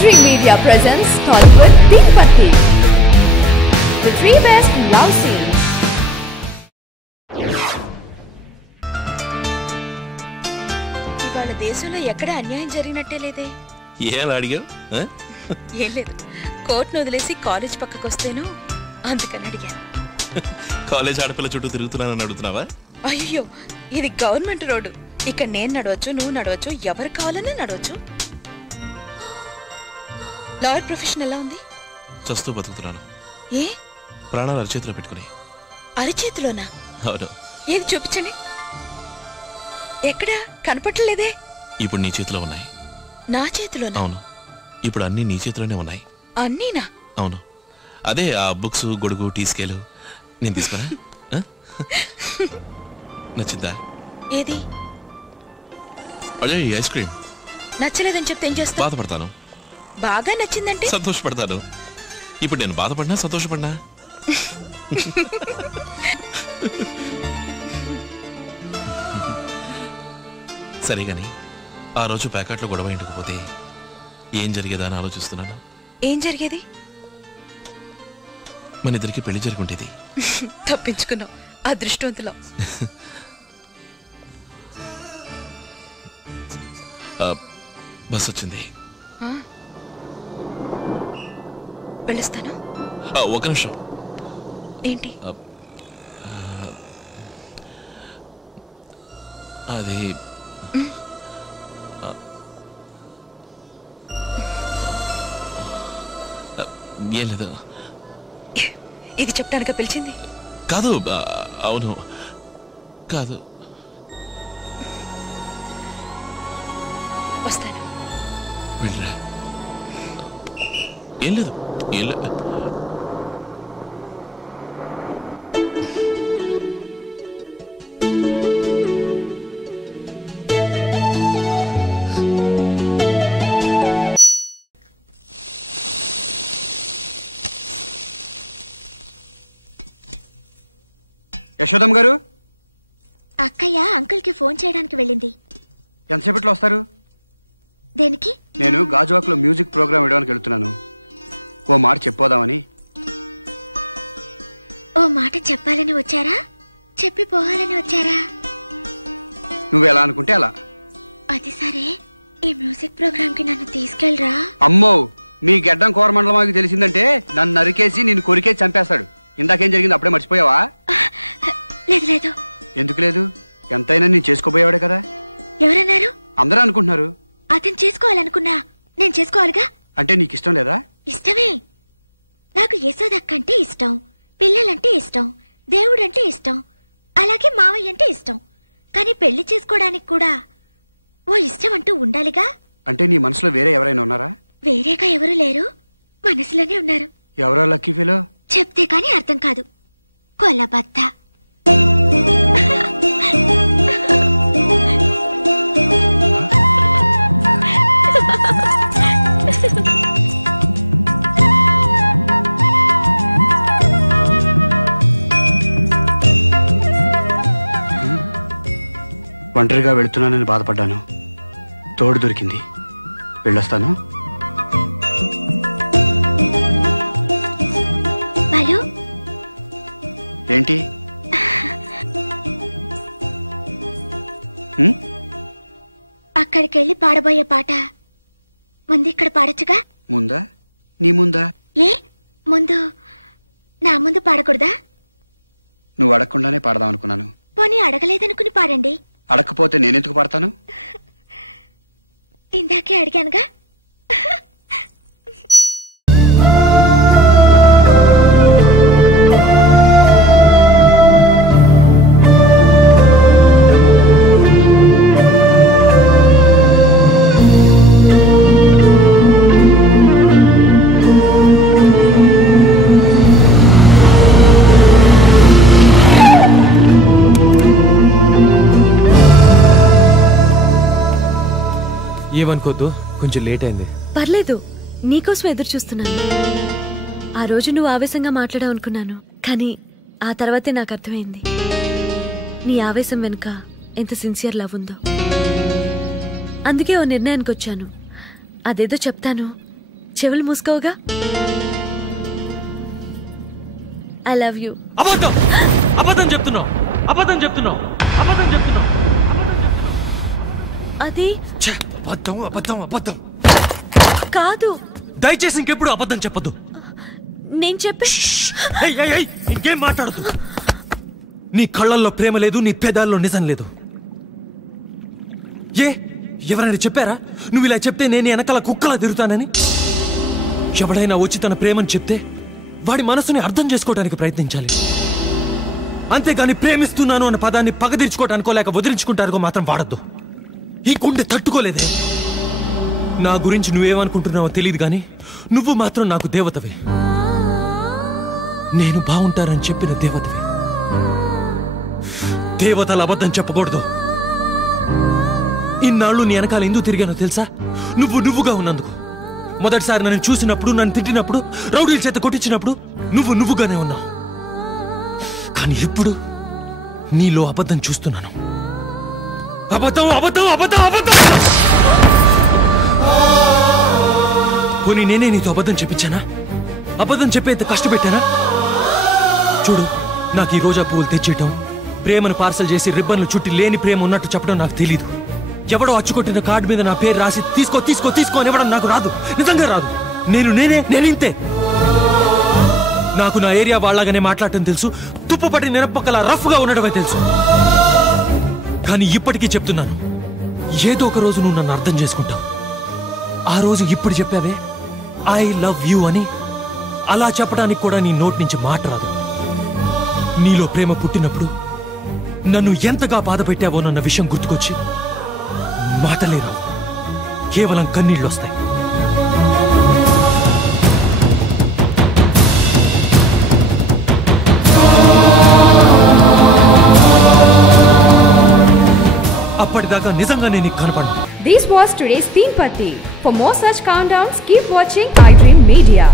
Dream Media presents Tollywood Deepati, the 3 best love scenes. ఇవాళ దేశంలో ఎక్కడ అన్యాయం జరిగినట్టే లేదే. ఏం అడిగావు? ఏం లేదు, కోర్టును వదిలేసి కాలేజ్ పక్కకు వస్తేను అందుకని అడిగాను. కాలేజ్ ఆడపిల్ల చుట్టూ తిరుగుతున్నానని అడుగుతున్నావా? అయ్యో, ఇది గవర్నమెంట్ రోడ్డు. ఇక్కడ నేను నడవచ్చు, నువ్వు నడవచ్చు, ఎవరు కావాలన్నా నడవచ్చు. లాయర్ ప్రొఫెషన్ ఎలా ఉంది? చస్తూ బతుకుతున్నాను. ఏ? ప్రాణాలు అరచేతిలో పెట్టుకుని. అరచేతిలోనా? అవును. ఏది చూపించండి. ఎక్కడా కనపట్టలేదే. ఇప్పుడు నీ చేతిలో ఉన్నాయి. నా చేతిలోనా? అవును, ఇప్పుడు అన్ని నీ చేతిలోనే ఉన్నాయి. అన్నీనా? అవును. అదే ఆ బుక్స్, గొడుగు, టీ స్కేలు నేను తీసుకురా. నచ్చిందా? ఏది? అదే ఐస్ క్రీమ్. నచ్చలేదని చెప్తే ఏం చేస్తా? బాధపడతాను. బాగా నచ్చిందంటే సంతోషపడతాను. ఇప్పుడు నేను బాధపడినా సంతోషపడినా సరే గాని ఆ రోజు ప్యాకెట్లో గొడవ ఇంటికపోతే ఏం జరిగేదా అని ఆలోచిస్తున్నాను. ఏం జరిగేది? మన ఇద్దరికి పెళ్లి జరుగుంటేది. తప్పించుకున్నావు, అదృష్టవంతులం. బస్ వచ్చింది. వెళ్ళొస్తాను. ఒక నిమిషం. ఏంటి? అది ఏం లేదు. ఇది చెప్పడానిక పిలిచింది? కాదు. అవును, కాదు. వస్తాను. వెళ్ళరా. ఏం లేదు, ఏం లేదు. యశోదమ్మ గారు, అక్కయ్య అంకుల్ కి ఫోన్ చేయడానికి వెళ్ళింది. ఎంతసేపట్లో వస్తారు? దేనికి? నేను గాజువాక్లో మ్యూజిక్ ప్రోగ్రామ్ ఇవ్వడానికి వెళ్తున్నాను. ఓ మాట చెప్పోదామని. ఓ మాట చెప్పాలని వచ్చారా, చెప్పి పోవాలని వచ్చారా? నువ్వు ఎలా అనుకుంటే అలా. అది సరే, ఈ మ్యూజిక్ ప్రోగ్రామ్ కి నన్ను తీసుకెళ్ళరా? అమ్మో, మీ గెడ్డం కోరమండలం తెలిసిందంటే నన్ను నరికేసి నిన్ను కొరికేసి చంపేస్తాడు. ఇందాకేం జరిగింది అప్పుడే మర్చిపోయావా? లేదు లేదు. ఎందుకు లేదు? ఎంతైనా నీ చేసుకోబోయేవాడే కదా. ఎవరన్నారు? అందరూ అనుకుంటున్నారు. అతను చేసుకోవాలనుకున్నా నేను చేసుకోవాలిగా. అంటే నీకు ఇష్టం లేదా? ఇష్టమే. నాకు యశోదక్క అంటే ఇష్టం, పిల్లలంటే ఇష్టం, దేవుడంటే ఇష్టం, అలాగే మావయ్య అంటే ఇష్టం. కానీ పెళ్లి చేసుకోవడానికి కూడా ఓ ఇష్టం అంటూ ఉండాలిగా. అంటే నీ మనసులో వేరే ఎవరైనా ఉన్నారా? వేరేగా ఎవరు లేరు, మనసులోనే ఉన్నారు. ఎవరో లక్కీ ఫీలో. చెప్తే కానీ అర్థం కాదు. కొల్లబద్ద. ఒంటరిగా వెళుతున్నానని బాధపడ్డాను. తోడు దొరికింది. వెళ్ళొస్తాను. బాలు. ఏంటి? అక్కడికెళ్ళి పాడబోయే పాట ముందు ఇక్కడ పాడొచ్చుగా. ముందా? నీ ముందా? ఏ ముందు? నా ముందు పాడకూడదా? నువ్వు అడగకుండానే పాడదాం అనుకున్నాను. పోనీ అడగలేదనుకుని పాడండి. అడగకపోతే నేనెందుకు పాడతాను? ఇందాకే అడిగానుగా. ఏమనుకోద్దు, కొంచెం లేట్ అయింది. పర్లేదు, నీకోసం ఎదురు చూస్తున్నాను. ఆ రోజు నువ్వు ఆవేశంగా మాట్లాడావు అనుకున్నాను, కానీ ఆ తర్వాతే నాకు అర్థమైంది నీ ఆవేశం వెనుక ఎంత సిన్సియర్ లవ్ ఉందో. అందుకే ఓ నిర్ణయానికి వచ్చాను. అదేదో చెప్తాను, చెవులు మూసుకోగా. I love you. అబద్ధం అబద్ధం చెప్తున్నావు, అబద్ధం చెప్తున్నావు. అది అబద్ధం అబద్ధం అబద్ధం కాదు. దయచేసి ఇంకెప్పుడు అబద్ధం చెప్పొద్దు. నేను చెప్పే ఇంకేం మాట్లాడదు. నీ కళ్ళల్లో ప్రేమ లేదు, నీ పెదాల్లో నిజం లేదు. ఎవరైనా చెప్పారా నువ్వు ఇలా చెప్తే నేను వెనకాల కుక్కలా తిరుగుతానని? ఎవడైనా వచ్చి తన ప్రేమను చెప్తే వాడి మనసుని అర్థం చేసుకోవడానికి ప్రయత్నించాలి, అంతేగాని ప్రేమిస్తున్నాను అన్న పదాన్ని పగదీర్చుకోవటానికో లేక వదిలించుకుంటానికో మాత్రం వాడద్దు. ఈ గుండె తట్టుకోలేదే. నా గురించి నువ్వేమనుకుంటున్నావో తెలియదు కానీ నువ్వు మాత్రం నాకు దేవతవే. నేను బాగుంటానని చెప్పిన దేవతవే. దేవతలు అబద్ధం చెప్పకూడదు. ఇన్నాళ్ళు నీ వెనకాల ఎందుకు తిరిగానో తెలుసా? నువ్వుగా ఉన్నందుకు. మొదటిసారి నన్ను చూసినప్పుడు, నన్ను తిట్టినప్పుడు, రౌడీల చేత కొట్టించినప్పుడు నువ్వుగానే ఉన్నావు. కానీ ఇప్పుడు నీలో అబద్ధం చూస్తున్నాను. అబద్ధం అబద్ధం అబద్ధం అబద్ధం. పోనీ నేనే నీతో అబద్ధం చెప్పించానా? అబద్ధం చెప్పేంత కష్టపెట్టానా? చూడు, నాకు ఈ రోజా పువ్వులు తెచ్చేయటం, ప్రేమను పార్సల్ చేసి రిబ్బన్లు చుట్టి లేని ప్రేమ ఉన్నట్టు చెప్పడం నాకు తెలీదు. ఎవడో అచ్చుకొట్టిన కార్డు మీద నా పేరు రాసి తీసుకో తీసుకో తీసుకో అని ఇవ్వడం నాకు రాదు. నిజంగా రాదు. నేనింతే. నాకు నా ఏరియా వాళ్ళగానే మాట్లాడటం తెలుసు. తుప్పుపట్టి నిరపక్కల రఫ్గా ఉండడమే తెలుసు. కానీ ఇప్పటికీ చెప్తున్నాను, ఏదో ఒక రోజు నువ్వు నన్ను అర్థం చేసుకుంటావు. ఆ రోజు ఇప్పుడు చెప్పావే ఐ లవ్ యూ అని, అలా చెప్పడానికి కూడా నీ నోటి నుంచి మాట రాదు. నీలో ప్రేమ పుట్టినప్పుడు నన్ను ఎంతగా బాధ పెట్టావోనన్న విషయం గుర్తుకొచ్చి మాటలే రావు, కేవలం కన్నీళ్ళు వస్తాయి. అప్పటిదాకా నిజంగానే నీకు కనపడను. This was today's Teen Patti. For more such countdowns, keep watching iDream Media.